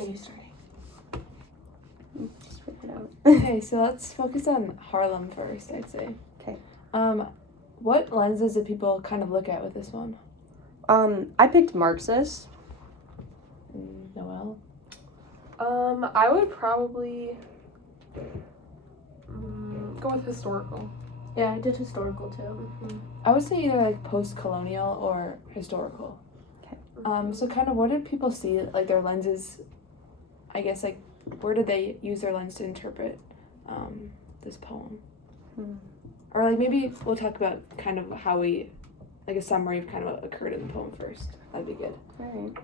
Where are you starting? Just figure it out. Okay, so let's focus on Harlem first, I'd say. Okay. What lenses did people kind of look at with this one? I picked Marxist. Noelle? I would probably go with historical. Yeah, I did historical too. I would say either like post-colonial or historical. Okay. So kind of what did people see, like their lenses, I guess, like where did they use their lens to interpret this poem? Or like maybe we'll talk about kind of how we, like a summary of kind of what occurred in the poem first. That'd be good. Alright.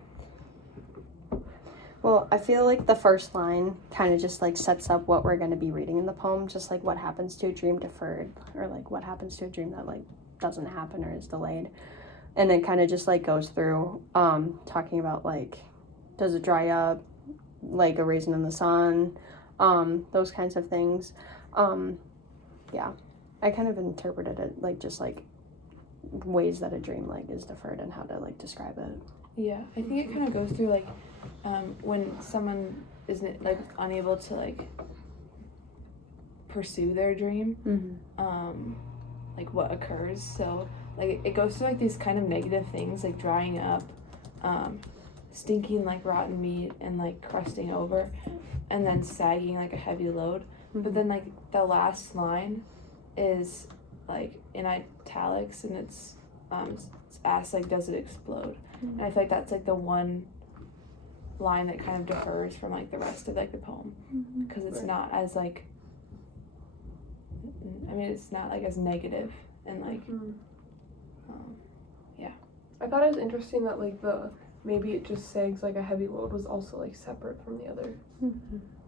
Well, I feel like the first line kind of just like sets up what we're going to be reading in the poem, just like what happens to a dream deferred, or like what happens to a dream that like doesn't happen or is delayed. And it kind of just like goes through talking about like, does it dry up, like a raisin in the sun, those kinds of things. Yeah, I kind of interpreted it like just like ways that a dream like is deferred and how to like describe it. Yeah, I think it kind of goes through like when someone isn't like unable to like pursue their dream, like what occurs. So like it goes through like these kind of negative things like drying up, stinking like rotten meat and like crusting over, and then sagging like a heavy load. But then like the last line is like in italics and it's asked like, does it explode? And I feel like that's like the one line that kind of differs from like the rest of like the poem, because it's not as like, I mean, it's not like as negative and like yeah. I thought it was interesting that like the maybe it just sags like a heavy load was also like separate from the other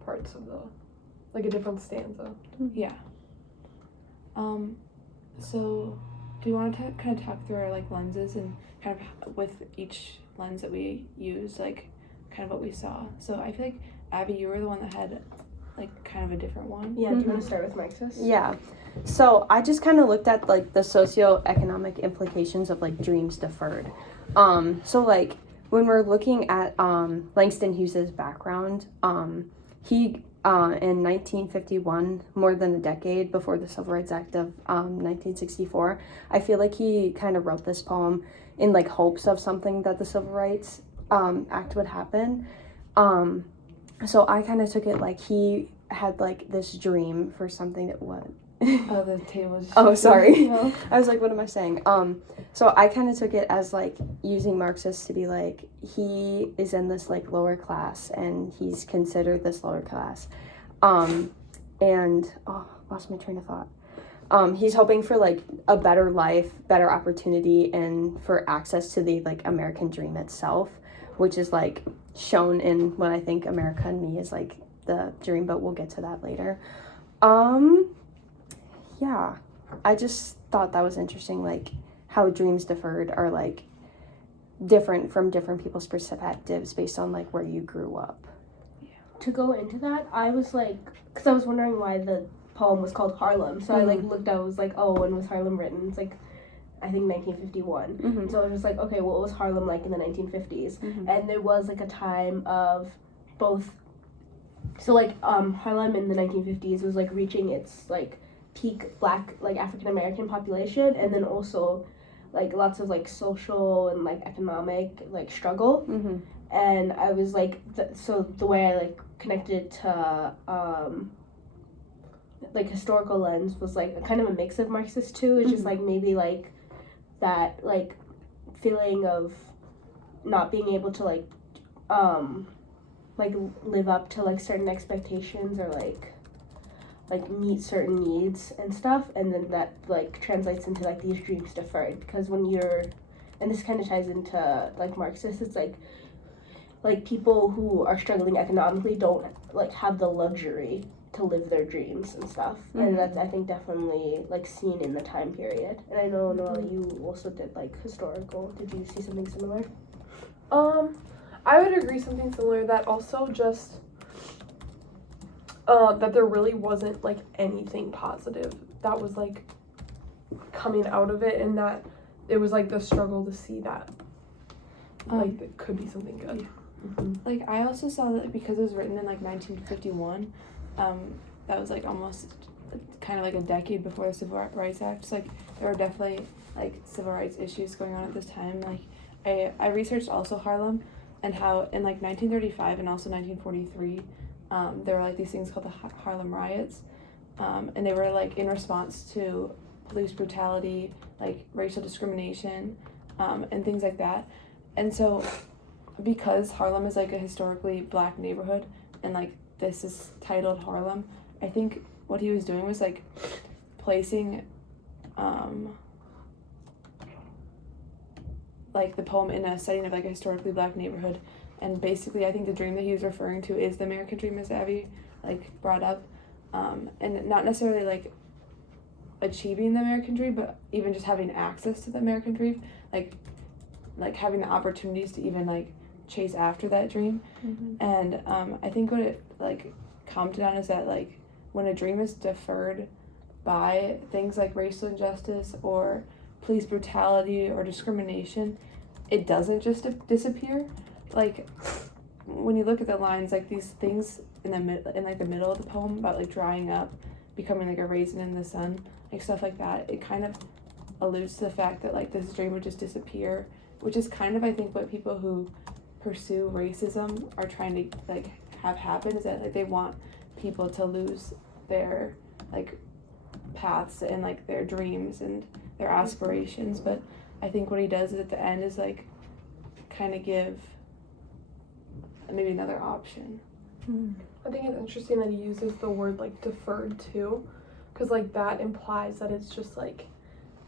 parts of the, like a different stanza. Yeah. So do you want to kind of talk through our like lenses and kind of with each lens that we use, like kind of what we saw? So I feel like Abby, you were the one that had like kind of a different one. Yeah, do you want to start with Marxist? Yeah. So I just kind of looked at like the socioeconomic implications of like dreams deferred. So like when we're looking at Langston Hughes's background, he in 1951, more than a decade before the Civil Rights Act of 1964, I feel like he kind of wrote this poem in like hopes of something that the Civil Rights Act would happen. So I kind of took it like he had like this dream for something that what? Oh, the table. Oh, sorry. I was like, what am I saying? So I kind of took it as like using Marxist to be like, he is in this like lower class and he's considered this lower class. And lost my train of thought. He's hoping for like a better life, better opportunity, and for access to the like American dream itself, which is like shown in what I think America and Me is like the dream, but we'll get to that later. Yeah, I just thought that was interesting, like how dreams deferred are like different from different people's perspectives based on like where you grew up. To go into that, I was like, because I was wondering why the poem was called Harlem. So I like looked at, I was like, oh, when was Harlem written? It's like, I think 1951. So I was like, okay, what was Harlem like in the 1950s? And there was like a time of both. So like Harlem in the 1950s was like reaching its like peak Black like African American population, and then also like lots of like social and like economic like struggle. And I was like, so the way I like connected to like historical lens was like a kind of a mix of Marxist too. It's just like maybe like that like feeling of not being able to like live up to like certain expectations or like meet certain needs and stuff, and then that like translates into like these dreams deferred, because when you're, and this kind of ties into like Marxist, it's like people who are struggling economically don't like have the luxury to live their dreams and stuff. And that's I think definitely like seen in the time period. And I know Noelle, you also did like historical. Did you see something similar? I would agree something similar, that also just that there really wasn't like anything positive that was like coming out of it, and that it was like the struggle to see that like it could be something good. Like, I also saw that because it was written in, like, 1951, that was, like, almost kind of, like, a decade before the Civil Rights Act. So, like, there were definitely, like, civil rights issues going on at this time. Like, I researched also Harlem and how in, like, 1935 and also 1943, there were, like, these things called the Harlem Riots. And they were, like, in response to police brutality, like, racial discrimination, and things like that. And so, because Harlem is, like, a historically black neighborhood, and, like, this is titled Harlem, I think what he was doing was, like, placing, like, the poem in a setting of, like, a historically black neighborhood. And basically, I think the dream that he was referring to is the American dream, as Abby, like, brought up. And not necessarily, like, achieving the American dream, but even just having access to the American dream, like having the opportunities to even, like, chase after that dream. And I think what it, like, commented on is that, like, when a dream is deferred by things like racial injustice or police brutality or discrimination, it doesn't just disappear. Like, when you look at the lines, like, these things in the middle of the poem about, like, drying up, becoming, like, a raisin in the sun, like, stuff like that, it kind of alludes to the fact that, like, this dream would just disappear, which is kind of, I think, what people who pursue racism are trying to, like, have happen, is that, like, they want people to lose their, like, paths and, like, their dreams and their aspirations. But I think what he does at the end is, like, kind of give maybe another option. I think it's interesting that he uses the word, like, deferred too, because, like, that implies that it's just, like,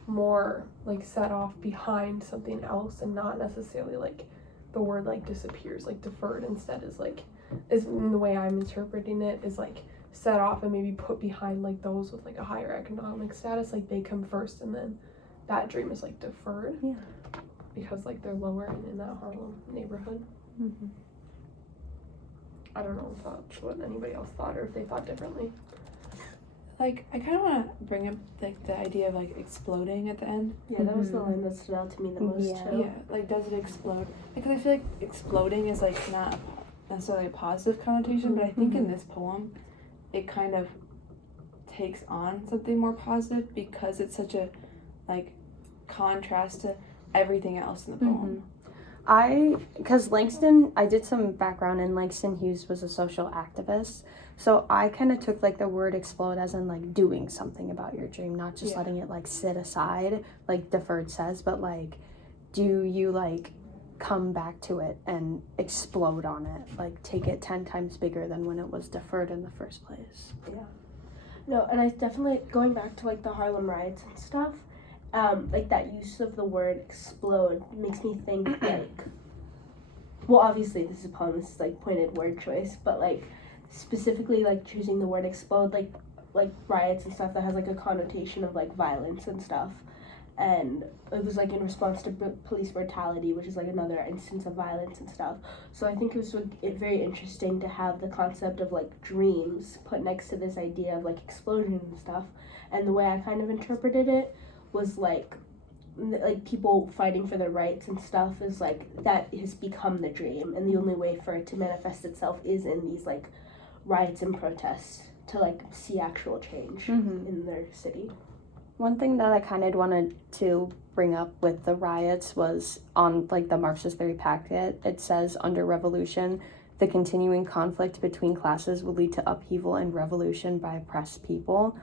more, like, set off behind something else, and not necessarily, like, the word, like, disappears. Like, deferred instead is, like, is in the way I'm interpreting it, is, like, set off and maybe put behind, like, those with, like, a higher economic status, like, they come first, and then that dream is, like, deferred. Yeah. Because, like, they're lower in that Harlem neighborhood. I don't know if that's what anybody else thought, or if they thought differently. Like, I kind of want to bring up, like, the idea of, like, exploding at the end. Yeah, that was the line that stood out to me the most too. Yeah, like, does it explode? Because I feel like exploding is, like, not necessarily a positive connotation, but I think in this poem, it kind of takes on something more positive because it's such a, like, contrast to everything else in the poem. Because Langston, I did some background, and Langston Hughes was a social activist. So I kind of took, like, the word explode as in, like, doing something about your dream, not just letting it, like, sit aside, like Deferred says, but, like, do you, like, come back to it and explode on it, like, take it 10 times bigger than when it was deferred in the first place. No, and I definitely, going back to, like, the Harlem riots and stuff, like, that use of the word explode makes me think, like, well, obviously this is a poem, this is, like, pointed word choice, but, like, specifically, like, choosing the word explode, like riots and stuff, that has, like, a connotation of, like, violence and stuff, and it was, like, in response to police brutality, which is, like, another instance of violence and stuff. So I think it was very interesting to have the concept of, like, dreams put next to this idea of, like, explosion and stuff, and the way I kind of interpreted it was, like, people fighting for their rights and stuff is, like, that has become the dream, and the only way for it to manifest itself is in these, like, riots and protests to, like, see actual change in their city. One thing that I kind of wanted to bring up with the riots was on, like, the Marxist Theory packet. It says, under revolution, the continuing conflict between classes will lead to upheaval and revolution by oppressed people.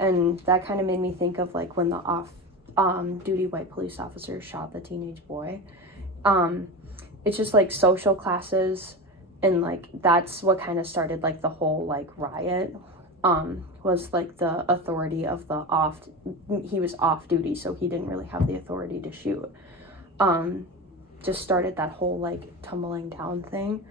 And that kind of made me think of, like, when the off-duty white police officer shot the teenage boy. It's just, like, social classes, and, like, that's what kind of started, like, the whole, like, riot, was, like, the authority of the he was off-duty, so he didn't really have the authority to shoot. Just started that whole, like, tumbling down thing.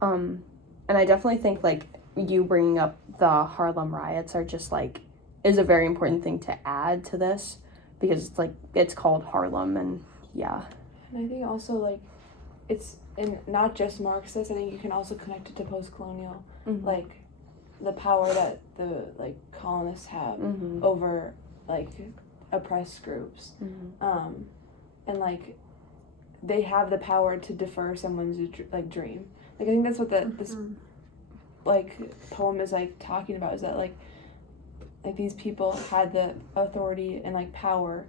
And I definitely think, like, you bringing up the Harlem riots are just, like, is a very important thing to add to this, because it's, like, it's called Harlem, and yeah. And I think also, like, it's not just Marxist, I think you can also connect it to post-colonial, like, the power that the, like, colonists have over, like, oppressed groups. And, like, they have the power to defer someone's like dream. Like I think that's what this like poem is like talking about, is that like these people had the authority and like power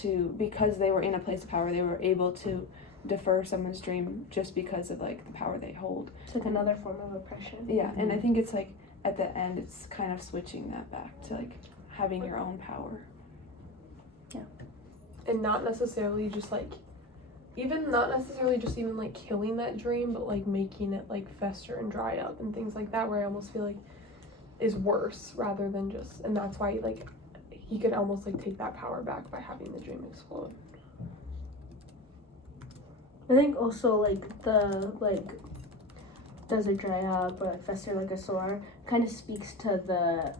to, because they were in a place of power, they were able to defer someone's dream just because of like the power they hold. It's like another form of oppression. Yeah, and I think it's like at the end it's kind of switching that back to like having your own power. And not necessarily just like, even not necessarily just even like killing that dream, but like making it like fester and dry up and things like that, where I almost feel like is worse rather than just, and that's why like he could almost like take that power back by having the dream explode. I think also like the like does it dry up or like fester like a sore kind of speaks to the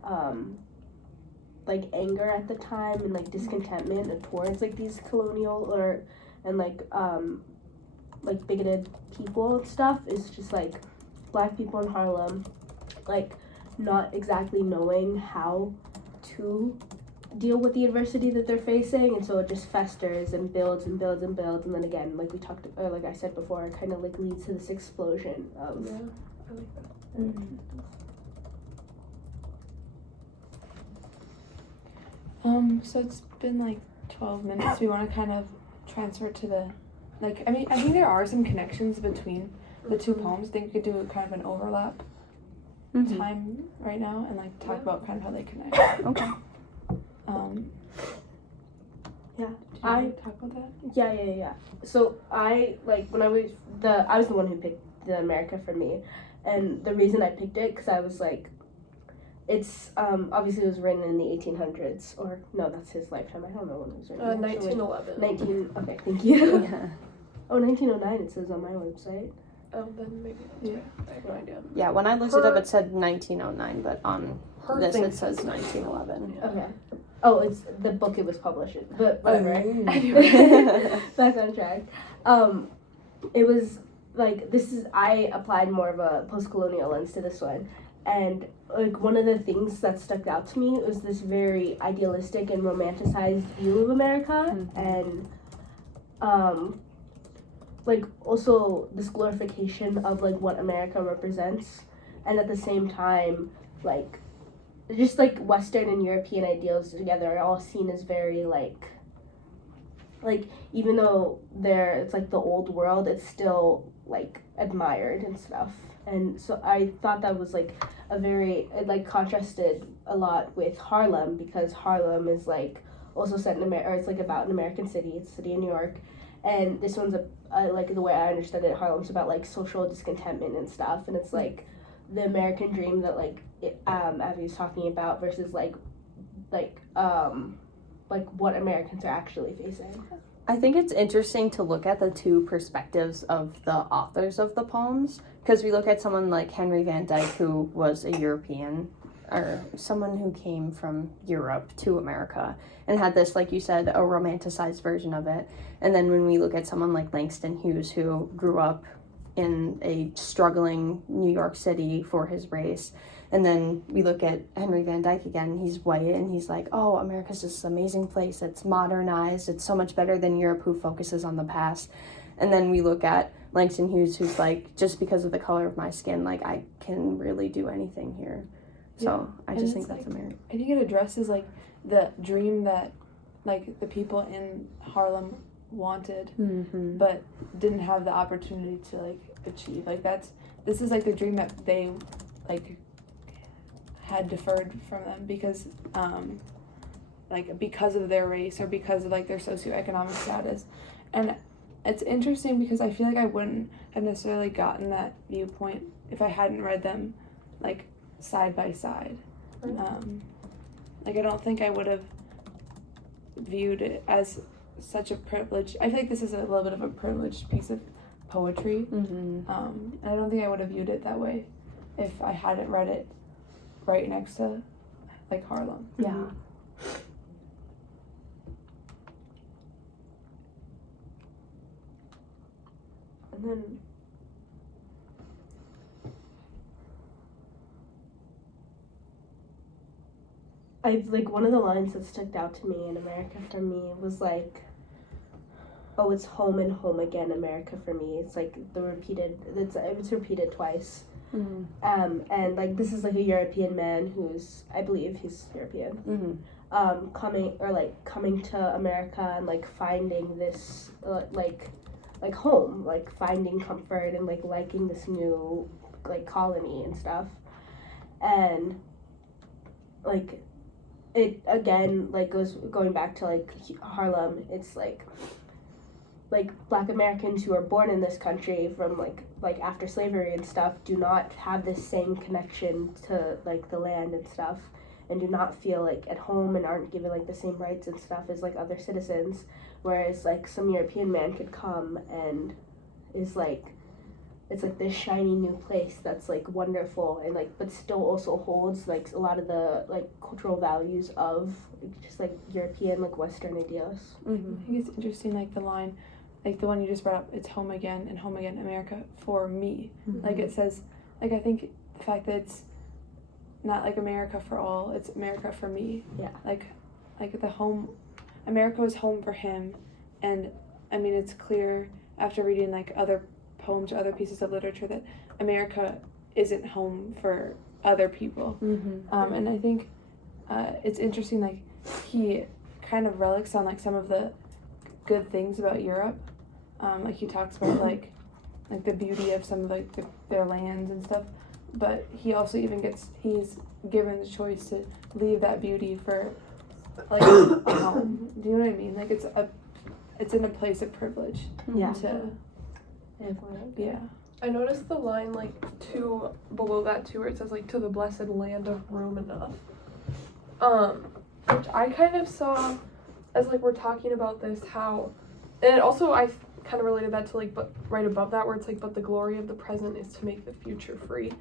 like anger at the time and like discontentment and towards like these colonial or and like bigoted people and stuff. Is just like Black people in Harlem like not exactly knowing how to deal with the adversity that they're facing, and so it just festers and builds and builds and builds, and then again, like we talked, or like I said before, it kind of like leads to this explosion of. Yeah, I like that. So it's been like 12 minutes. We want to kind of transfer to the, like, I mean, I think there are some connections between the two poems. I think we could do kind of an overlap time right now and like talk about kind of how they connect. Okay. Yeah, Did you want to talk about that? Yeah. So I like when I was the one who picked the America for me, and the reason I picked it because I was like, it's obviously it was written in the 1800s, or no, that's his lifetime. I don't know when it was written. 1911. Okay, thank you. Yeah. Oh, 1909 it says on my website. Oh, then maybe that's right. I have no idea. Yeah, when I looked it up, it said 1909, but on Her this thing it says 1911. Okay. Oh, it's the book it was published in, but whatever. Anyway. Back on track. It was like I applied more of a post-colonial lens to this one, and like one of the things that stuck out to me was this very idealistic and romanticized view of America, and like also this glorification of like what America represents, and at the same time like just like Western and European ideals together are all seen as very like even though it's like the old world, it's still like admired and stuff. And so I thought that was like it like contrasted a lot with Harlem, because Harlem is like also set in America, or it's like about an American city. It's a city in New York, and this one's like the way I understood it, Harlem's about like social discontentment and stuff, and it's like the American dream that like Abby was talking about versus like what Americans are actually facing. I think it's interesting to look at the two perspectives of the authors of the poems, because we look at someone like Henry Van Dyke, who was a European, or someone who came from Europe to America and had this, like you said, a romanticized version of it. And then when we look at someone like Langston Hughes, who grew up in a struggling New York City for his race, and then we look at Henry Van Dyke again, he's white, and he's like, oh, America's this amazing place, it's modernized, it's so much better than Europe, who focuses on the past. And then we look at Langston Hughes, who's like, just because of the color of my skin, like, I can really do anything here. So I just think that's America. I think it addresses like the dream that like the people in Harlem wanted, but didn't have the opportunity to like achieve. Like this is like the dream that they like had deferred from them because because of their race or because of like their socioeconomic status. And it's interesting because I feel like I wouldn't have necessarily gotten that viewpoint if I hadn't read them like side by side. Like I don't think I would have viewed it as such a privilege. I feel like this is a little bit of a privileged piece of poetry, and I don't think I would have viewed it that way if I hadn't read it right next to like Harlem. Yeah. And then one of the lines that stuck out to me in America for me was like, oh, it's home and home again, America for me. It's like it's repeated twice. And like this is like a European man I believe he's European. Coming to America and like finding this like home, like finding comfort and like liking this new like colony and stuff. And like it again like going back to like Harlem. It's like Black Americans who are born in this country from like after slavery and stuff do not have this same connection to like the land and stuff, and do not feel like at home and aren't given like the same rights and stuff as like other citizens, whereas like some European man could come and is like, it's like this shiny new place that's like wonderful and like but still also holds like a lot of the like cultural values of just like European like Western ideas. I think it's interesting, like the line, like the one you just brought up, it's home again and home again, America for me. Like it says, like I think the fact that it's not like America for all, it's America for me. Yeah. Like the home, America was home for him, and I mean it's clear after reading like other poems or other pieces of literature that America isn't home for other people. And I think it's interesting, like he kind of relics on like some of the good things about Europe. Like he talks about like the beauty of some of like their lands and stuff, but he also he's given the choice to leave that beauty for like a home. Do you know what I mean? Like it's in a place of privilege. Yeah. Yeah. I noticed the line like below that too, where it says like to the blessed land of room enough. Which I kind of saw as like we're talking about this how, and also I kind of related that to like but right above that where it's like but the glory of the present is to make the future free,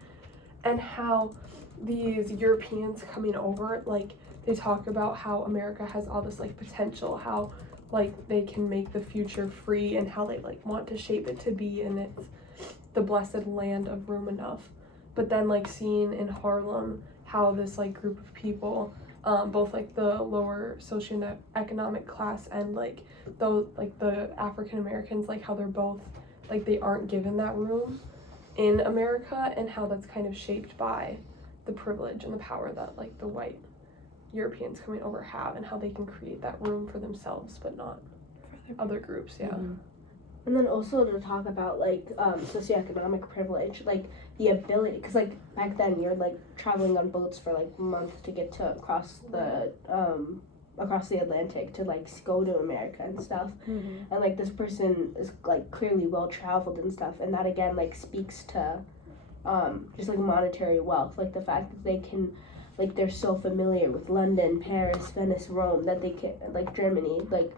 and how these Europeans coming over, like they talk about how America has all this like potential, how like they can make the future free, and how they like want to shape it to be, and it's the blessed land of room enough. But then like seeing in Harlem how this like group of people, both like the lower socioeconomic class and like those like the African Americans, like how they're both like they aren't given that room in America, and how that's kind of shaped by the privilege and the power that like the white Europeans coming over have, and how they can create that room for themselves but not for other groups. And then also to talk about like socioeconomic privilege, like the ability, because like back then you're like traveling on boats for like months to get to across the Atlantic to like go to America and stuff. And like this person is like clearly well traveled and stuff, and that again like speaks to just like monetary wealth, like the fact that they can, like they're so familiar with London, Paris, Venice, Rome, that they can, like Germany, like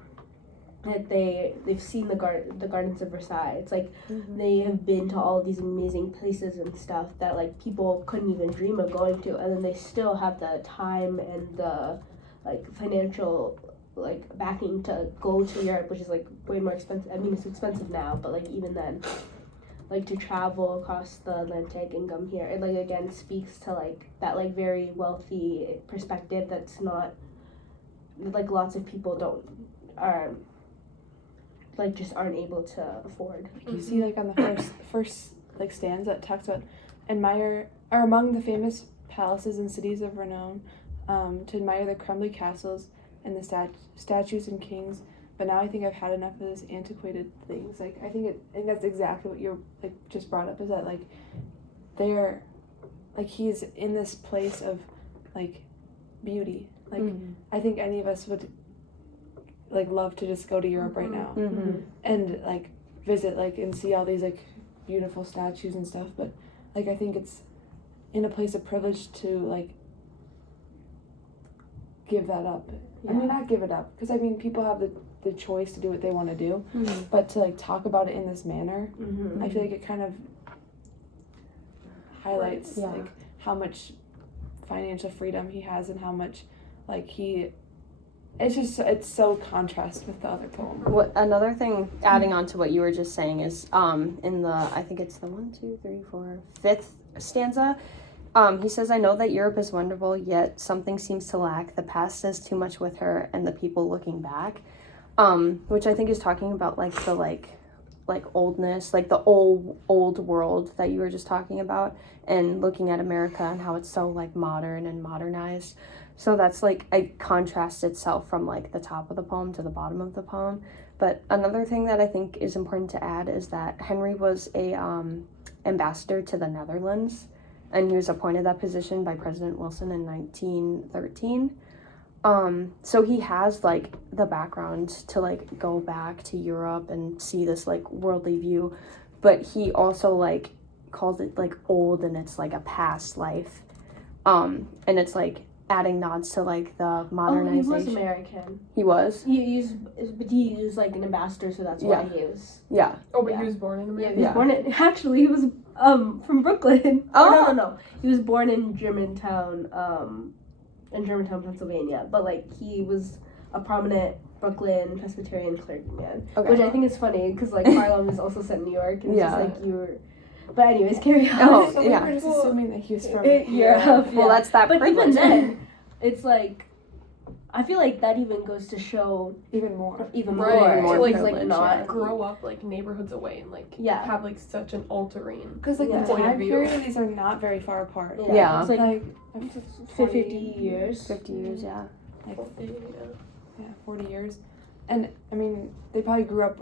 that they've seen the gardens of Versailles. It's like they have been to all these amazing places and stuff that like people couldn't even dream of going to, and then they still have the time and the like financial like backing to go to Europe, which is like way more expensive. I mean it's expensive now, but like even then, like to travel across the Atlantic and come here, it like again speaks to like that like very wealthy perspective that's not like lots of people like just aren't able to afford. You see like on the first like stanza it talks about among the famous palaces and cities of renown, to admire the crumbly castles and the statues and kings, but now I think I've had enough of this antiquated things. Like I think that's exactly what you're like just brought up, is that like they're like he's in this place of like beauty. Like I think any of us would like love to just go to Europe right now and like visit like and see all these like beautiful statues and stuff, but like I think it's in a place of privilege to like give that up. I mean not give it up, because I mean people have the choice to do what they want to do, but to like talk about it in this manner, I feel like it kind of highlights like how much financial freedom he has and how much like it's so contrast with the other poem. Another thing, adding on to what you were just saying, is in the, I think it's the 5th stanza, he says, I know that Europe is wonderful, yet something seems to lack. The past says too much with her, and the people looking back. which I think is talking about like the like oldness, like the old world that you were just talking about, and looking at America and how it's so like modern and modernized. So that's like a contrast itself from like the top of the poem to the bottom of the poem. But another thing that I think is important to add is that Henry was a ambassador to the Netherlands, and he was appointed that position by President Wilson in 1913. So he has like the background to like go back to Europe and see this like worldly view, but he also like calls it like old, and it's like a past life, and it's like adding nods to like the modernization. Oh, he was American. He was? But he was like an ambassador, so that's why he was. Yeah. Oh, but Yeah. he was born in Yeah, America. he was born in. Actually, he was from Brooklyn. Oh. No. He was born in Germantown, Pennsylvania. But like he was a prominent Brooklyn Presbyterian clergyman, Okay. which I think is funny because like Harlem is also set in New York, and it's Yeah. just like you were. But anyways, carry on. Oh, So yeah. we were just assuming that he was from Europe. Europe. Well, that's that But privilege. even then, it's like, I feel like that even goes to show Even more. even Right. more. Even more to, like privilege, not yeah. Grow up like neighborhoods away and like Yeah. have like such an altering. Because like Yeah. the Point of time view. period, these are not very far apart. Yeah. It's like Like 50 years. 50 years, yeah. Like, Yeah. yeah, 40 years. And I mean, they probably grew up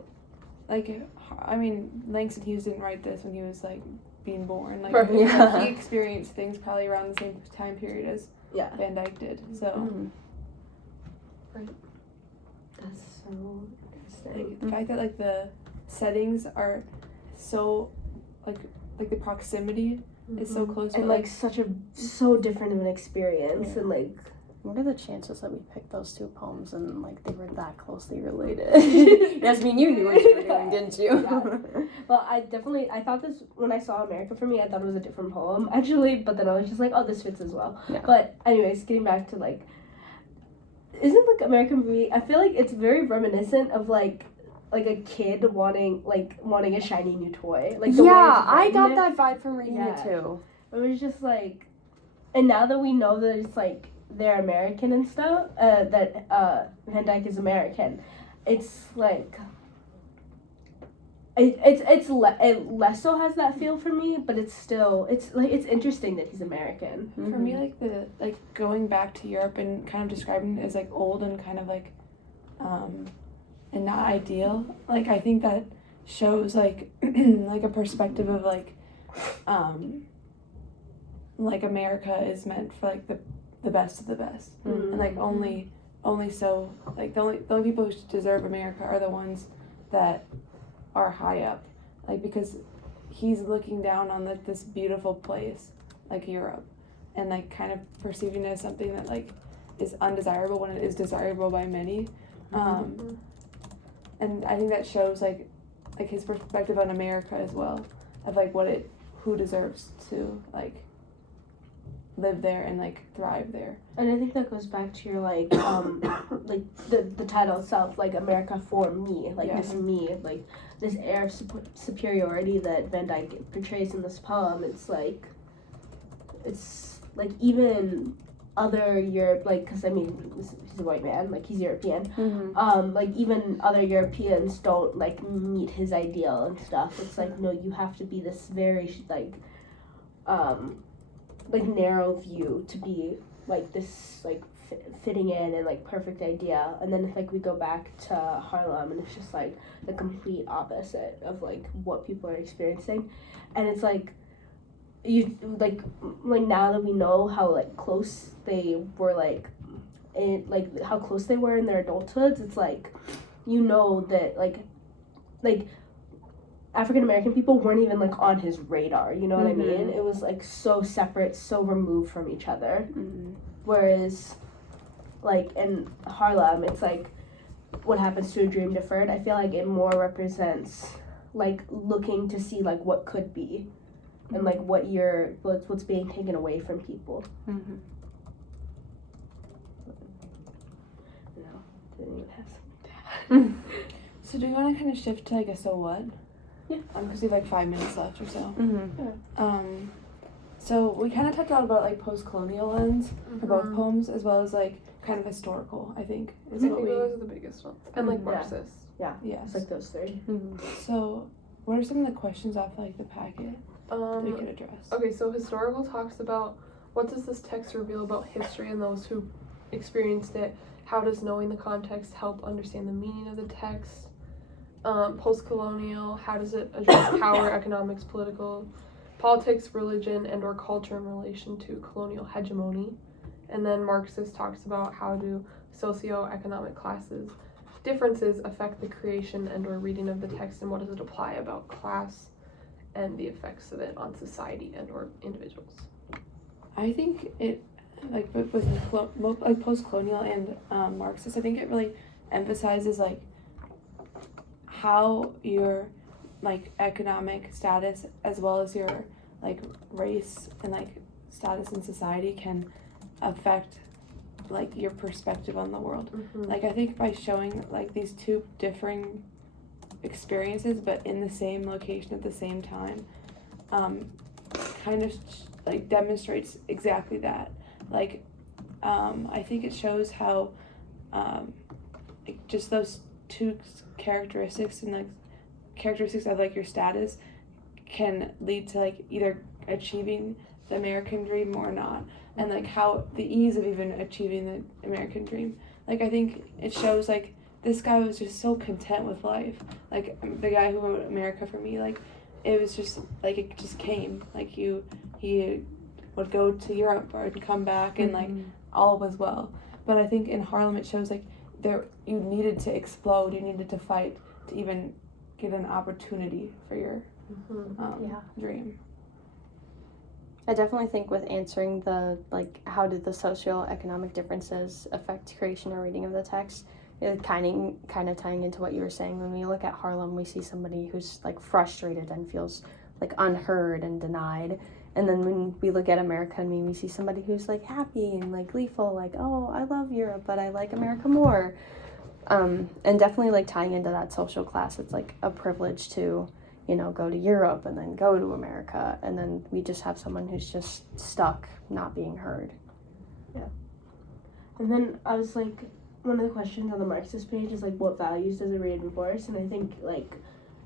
like, I mean, Langston Hughes didn't write this when he was like being born. Like, Right. Yeah. he experienced things probably around the same time period as Yeah. Van Dyke did. So Mm. That's so interesting. like, the fact that like the settings are so like the proximity is so close, but And like so different of an experience, Yeah. and like What are the chances that we picked those two poems and like they were that closely related? Yasmin, you knew what you were doing, didn't you? well, I thought this when I saw America for me, I thought it was a different poem actually, but then I was just like, oh, this fits as well. Yeah. But anyways, getting back to like, isn't like American Beauty? I feel like it's very reminiscent of like a kid wanting a shiny new toy. Like the way Yeah, it's I got written. that vibe from reading Yeah. it too. It was just like, and now that we know that it's like they're American and stuff, that Van Dyke is American, it's like it less so has that feel for me, but it's still it's interesting that he's American. for me, like the going back to Europe and kind of describing it as like old and kind of like and not ideal. Like I think that shows like like a perspective of like America is meant for like the best of the best. And like only so like the only people who deserve America are the ones that are high up, like because he's looking down on like this beautiful place like Europe, and like kind of perceiving it as something that like is undesirable when it is desirable by many, and I think that shows like his perspective on America as well, of like who deserves to like live there and like thrive there. And I think that goes back to your like like the title itself, like America for me, like this me, like this air of superiority that Van Dyke portrays in this poem. It's like even other Europe, like, because I mean he's a white man, like he's European. Like even other Europeans don't like meet his ideal and stuff. It's like, no, you have to be this very like narrow view to be like this like fitting in and like perfect idea. And then like we go back to Harlem and it's just like the complete opposite of like what people are experiencing. And it's like you like now that we know how like close they were, like in like how close they were in their adulthoods, it's like, you know, that like African American people weren't even like on his radar, you know what I mean? It was like so separate, so removed from each other. Whereas like in Harlem, it's like what happens to a dream deferred. I feel like it more represents like looking to see like what could be and like what's being taken away from people. Didn't even have something. So do you want to kind of shift to like a so what? Yeah. Because we have like 5 minutes left or so. So we kind of talked a lot about like post-colonial lens for both poems, as well as like kind of historical, I think, I is think what we. those are the biggest ones. And like Yeah. Marxist. It's Yes. like those three. So, what are some of the questions off like the packet that we could address? Okay, so historical talks about what does this text reveal about history and those who experienced it? How does knowing the context help understand the meaning of the text? Post-colonial, how does it address power, economics, politics, religion, and or culture in relation to colonial hegemony? And then Marxist talks about how do socioeconomic classes differences affect the creation and or reading of the text, and what does it apply about class and the effects of it on society and or individuals. I think it, like with post-colonial and Marxist, I think it really emphasizes like how your like economic status as well as your like race and like status in society can affect like your perspective on the world. Like I think by showing like these two differing experiences but in the same location at the same time, kind of like demonstrates exactly that. Like I think it shows how like just those two characteristics and like characteristics of like your status can lead to like either achieving the American dream or not, and like how the ease of even achieving the American dream. Like I think it shows like this guy was just so content with life. Like the guy who wrote America for Me, like it was just like it just came. Like he would go to Europe or come back and like all was well. But I think in Harlem it shows like there you needed to explode, you needed to fight to even get an opportunity for your dream. I definitely think with answering the like how did the socioeconomic differences affect creation or reading of the text, it kind of tying into what you were saying. When we look at Harlem, we see somebody who's like frustrated and feels like unheard and denied. And then when we look at America and Me, we see somebody who's like happy and like gleeful, like, oh, I love Europe, but I like America more. And definitely like tying into that social class, it's like a privilege to, you know, go to Europe and then go to America. And then we just have someone who's just stuck, not being heard. Yeah. And then I was like, one of the questions on the Marxist page is like, what values does it reinforce? And I think like,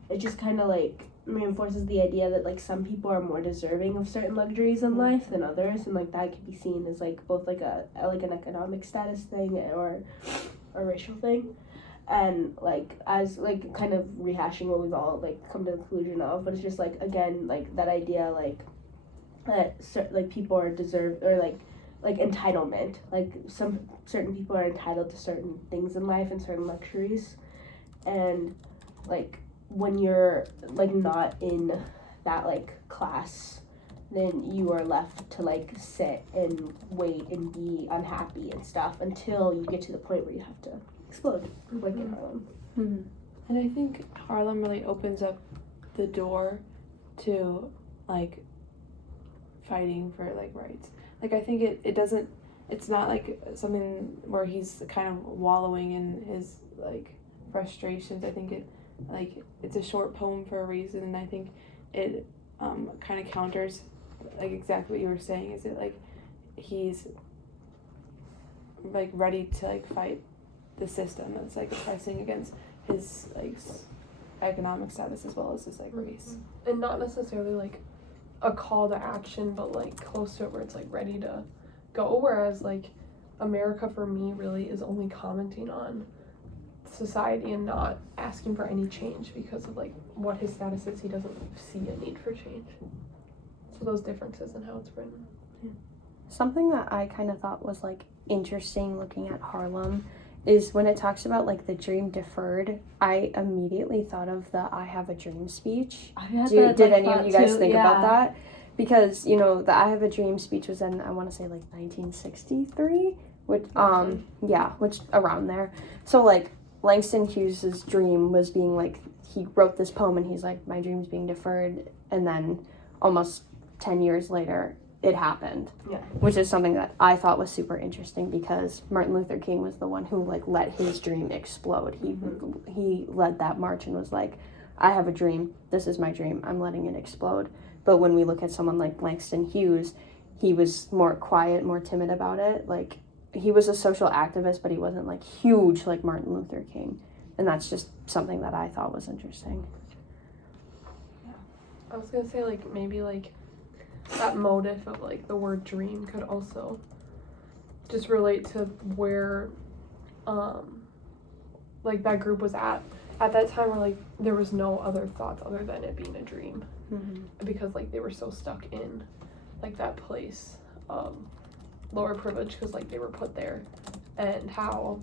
it just kind of like reinforces the idea that like some people are more deserving of certain luxuries in life than others, and like that could be seen as like both like an economic status thing or a racial thing, and like as like kind of rehashing what we've all like come to the conclusion of, but it's just like again like that idea like that like people are deserved or like entitlement, like some certain people are entitled to certain things in life and certain luxuries, and like when you're like not in that like class, then you are left to like sit and wait and be unhappy and stuff until you get to the point where you have to explode, like in Harlem. And I think Harlem really opens up the door to like fighting for like rights. Like I think it's not like something where he's kind of wallowing in his like frustrations. I think it's a short poem for a reason, and I think it kind of counters like exactly what you were saying. Is it like he's like ready to like fight the system that's like oppressing against his like economic status as well as his like race, and not necessarily like a call to action, but like close to it where it's like ready to go, whereas like America for Me really is only commenting on society and not asking for any change because of like what his status is. He doesn't see a need for change. So those differences in how it's written. Something that I kind of thought was like interesting looking at Harlem is when it talks about like the dream deferred, I immediately thought of the I Have a Dream speech. Did any of you guys think about that? Because, you know, the I Have a Dream speech was in, I want to say like 1963, which which around there. So like Langston Hughes's dream was being like, he wrote this poem and he's like, my dream's being deferred, and then almost 10 years later it happened. Yeah. Which is something that I thought was super interesting because Martin Luther King was the one who like let his dream explode. He led that march and was like, I have a dream, this is my dream, I'm letting it explode. But when we look at someone like Langston Hughes, he was more quiet, more timid about it. Like he was a social activist, but he wasn't like huge like Martin Luther King, and that's just something that I thought was interesting. I was gonna say like maybe like that motive of like the word dream could also just relate to where like that group was at that time, where like there was no other thoughts other than it being a dream, because like they were so stuck in like that place of lower privilege because like they were put there, and how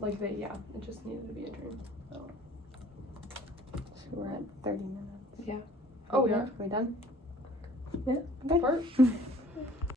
like they it just needed to be a dream. So we're at 30 minutes. Yeah. Oh, we are? We done? Part.